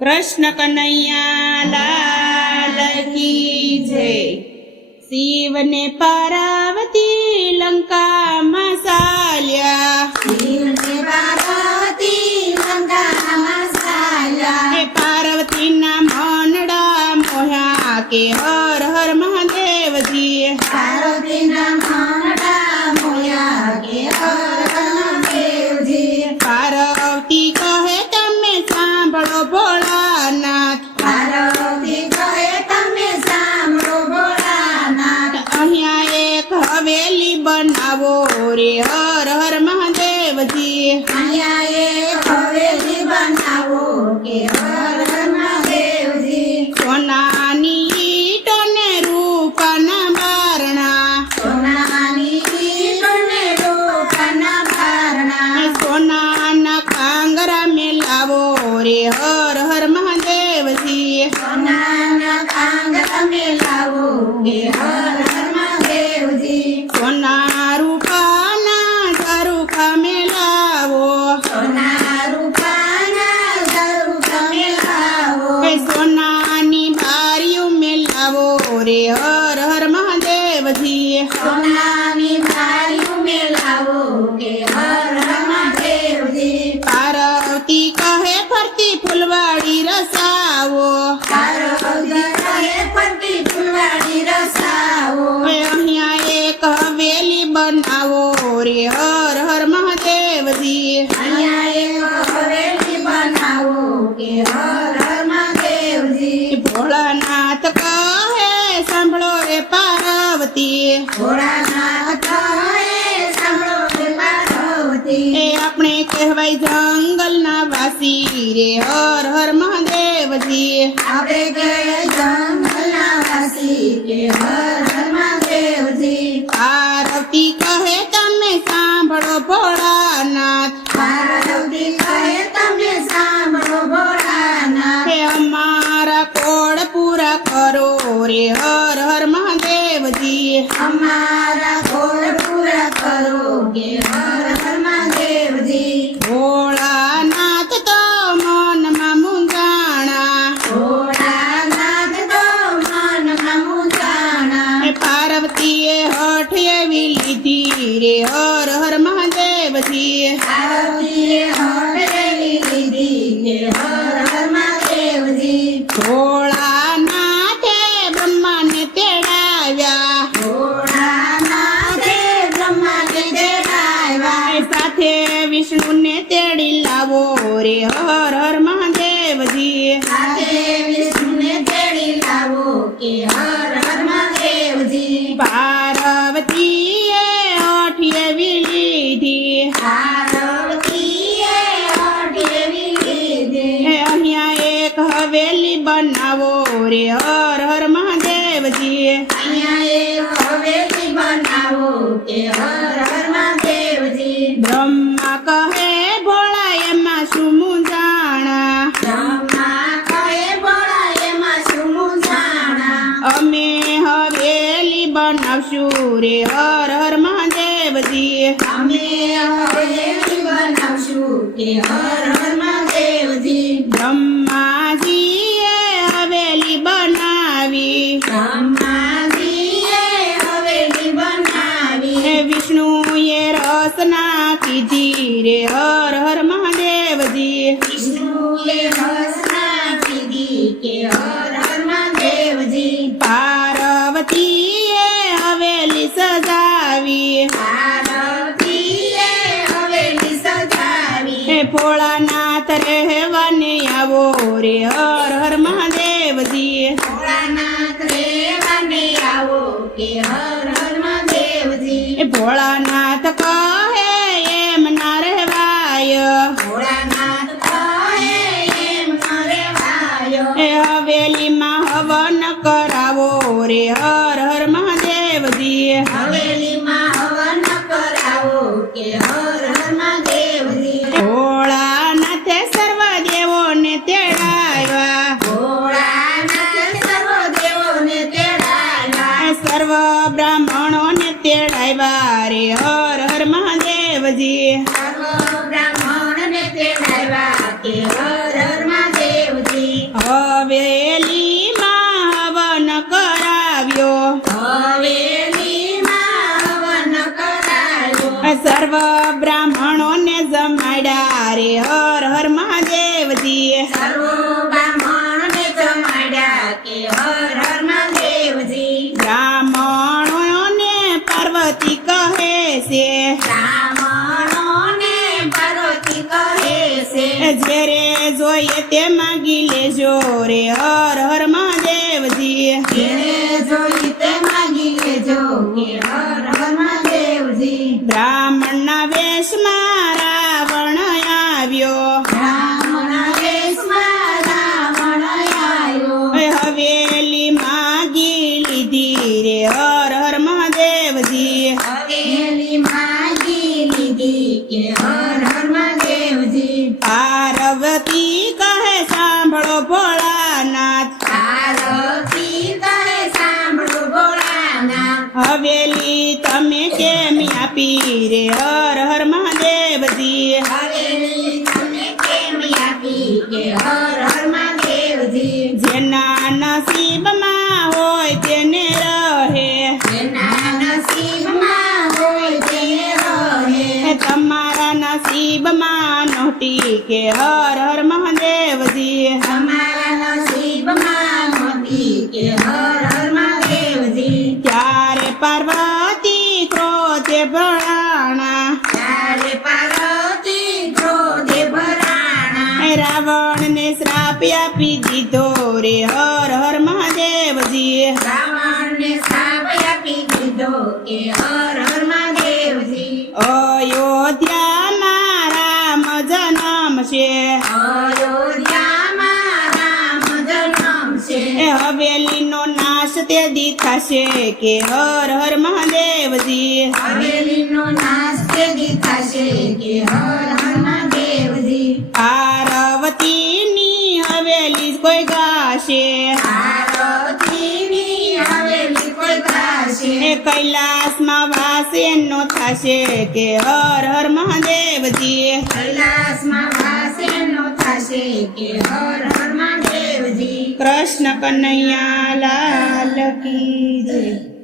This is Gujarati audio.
कृष्ण कन्हैया लाल की जय। शिव ने पार्वती लंका मसाल्या, शिव ने पार्वती लंका मसाल्या। हे पार्वती ना मनडा मोह्या के हर हर महादेव जी। पार्वती ना मनडा मोया के हर हर महादेव जी। पार्वती कहे तमे सांभळो भोळानाथ, पार्वती कहे तमे सांभळो भोळानाथ। અહીંયા એક હવેલી બનાવો રે હર હર મહાદેવ जी। અહીંયા એક હવેલી બનાવો કે હર હર મહાદેવ जी। સોનાની ઈંટો ને રૂપાના બારણા, સોનાની ઈંટો ને રૂપાના બારણા। સોનાના કાંગરા મેલાવો રે હર હર મહાદેવ जी। સોનાના કાંગરા મેલાવો કે હર હર મહાદેવ जी। સોના રૂપાના ઝરૂખા મેલાવો, સોના રૂપાના ઝરૂખા મેલાવો। સોનાની બારીઓ મેલાવો રે હર હર મહાદેવ जी। સોનાની બારીઓ મેલાવો કે હર હર મહાદેવ जी। પાર્વતી કહે ફરતી ફૂલવાડી રસાવો, પાર્વતી કહે ફરતી ફૂલવાડી રસાવો। અહીંયા એક હવેલી બનાવો રે હર હર મહાદેવ जी। અહીંયા એક હવેલી બનાવો કે હર હર મહાદેવ जी। ભોળાનાથ કહે સાંભળો રે પાર્વતી, ભોળાનાથ કહે સાંભળો રે પાર્વતી। એ આપણે કહેવાય જંગલના વાસી રે હર હર મહાદેવ जी। આપણે કહીએ જંગલના વાસી કે હર હર મહાદેવ जी। પાર્વતી કહે તમે સાંભળો ભોળાનાથ, પાર્વતી કહે તમે સાંભળો ભોળાનાથ। હે અમારા કોડ પૂરા કરો રે હર હર મહાદેવ जी। અમારા કોડ પૂરા કરો કે હર હર મહાદેવ जी। ભોળાનાથ તો મનમાં મૂંઝાણા, ભોળાનાથ તો મનમાં મૂંઝાણા। હે પાર્વતીએ હઠ એવી લીધી રે હર હર મહાદેવ जी। પાર્વતીએ હઠ એવી લીધી કે હર હર મહાદેવ जी। ભોળાનાથે બ્રહ્માને તેડાવ્યા, ભોળાનાથે બ્રહ્માને તેડાવ્યા। સાથે વિષ્ણુને તેડી લાવો રે હર હર મહાદેવ जी। સાથે વિષ્ણુને તેડી લાવો કે હર હર મહાદેવ जी। પાર્વતીએ હઠ એવી લીધી, પાર્વતીએ હઠ એવી લીધી। હે અહીંયા એક હવેલી બનાવો રે હર હર મહાદેવ जी। અહીંયા એક હવેલી બનાવો કે હર હર મહાદેવ जी। બ્રહ્મા કહે ભોળા એમાં શું મૂંઝાણા, બ્રહ્મા કહે ભોળા એમાં શું મૂંઝાણા। અમે હવેલી બનાવશું રે હર હર મહાદેવ जी। અમે હવેલી બનાવશું કે હર હર મહાદેવ जी। બ્રહ્માજીએ હવેલી બનાવી, બ્રહ્માજીએ હવેલી બનાવી। હે વિષ્ણુએ રસના કીધી રે હર હર મહાદેવ जी। વિષ્ણુએ રસના કીધી કે હર હર મહાદેવ जी। પાર્વતીએ હવેલી સજાવી, પાર્વતીએ હવેલી સજાવી। હે ભોળાનાથ રહેવાને આવો રે હર હર મહાદેવ जी। ભોળાનાથ રહેવાને આવો કે હર હર મહાદેવ जी। હે ભોળાનાથ કહે એમ ના રહેવાય, ભોળાનાથ કહે એમ ન રહેવાય। હે હવેલીમાં હવન કરાવો રે હર હર મહાદેવ जी। હવેલીમાં હવન કરાવો કે હર હર મહાદેવ जी। ભોળાનાથે સર્વ દેવોને તેડાવ્યા, ભોળાનાથ સર્વ દેવોને તેડાવ્યા। સર્વ બ્રાહ્મણોને તેડાવ્યા રે હર હર મહાદેવ जी। સર્વ બ્રાહ્મણને તેડાવ્યા કે હર હર મહાદેવ जी। સર્વ બ્રાહ્મણોને જમાડ્યા રે હર હર મહાદેવજી સર્વ બ્રાહ્મણોને જમાડ્યા કે હર હર મહાદેવજી બ્રાહ્મણોને પાર્વતી કહે છે બ્રાહ્મણોને પાર્વતી કહે છે જ્યારે જોઈએ તે માગી લેજો રે હર હર મહાદેવજી જેને જોઈ તે માગી લેજો કે હર હર મહાદેવજી બ્રાહ્મણના વેશમાં રાવણ આવ્યો બ્રાહ્મણ વેશમાં રાવણ આવ્યો હવેલી માગી લીધી રે હર હર મહાદેવજી હવેલી માગી લીધી કે હર હર મહાદેવજી પાર્વતી કહે સાંભળો ભોળાનાથ પાર્વતી કહે સાંભળો ભોળાનાથ હવેલી તમે કેમ આપી રે હર હર મહાદેવજી હવેલી તમને કેમ આપી કે હર હર મહાદેવજી જેના નસીબમાં હોય તેને રહે જેના નસીબમાં હોય તે રહે તમારા નસીબમાં નહોતી કે હર હર મહાદેવજી તમારા નસીબમાં નહોતી કે હર હર મહાદેવજી ત્યારે પાર્વતી ક્રોધે ભરાણા ત્યારે પાર્વતી ક્રોધે ભરાણા રાવણને શ્રાપ આપી દીધો રે હર હર મહાદેવજી રાવણને શ્રાપ આપી દીધો કે હર હર મહાદેવજી અયોધ્યામાં રામ જન્મ છે અયોધ્યામાં રામ જન્મ છે હવેલીનો નાશ તે દી થશે કે હર હર મહાદેવજી હવેલીનો નાશ તેદી થશે કે હર હર મહાદેવજી પાર્વતીની હવેલી કોઈ ગાશે પાર્વતીની હવેલી કોઈ ગાશે કૈલાસમાં વાસ એનો થશે કે હર હર મહાદેવજી કૈલાસમાં વાસ એનો થશે કે હર હર મહાદેવજી કૃષ્ણ કનૈયા લાલ કી જય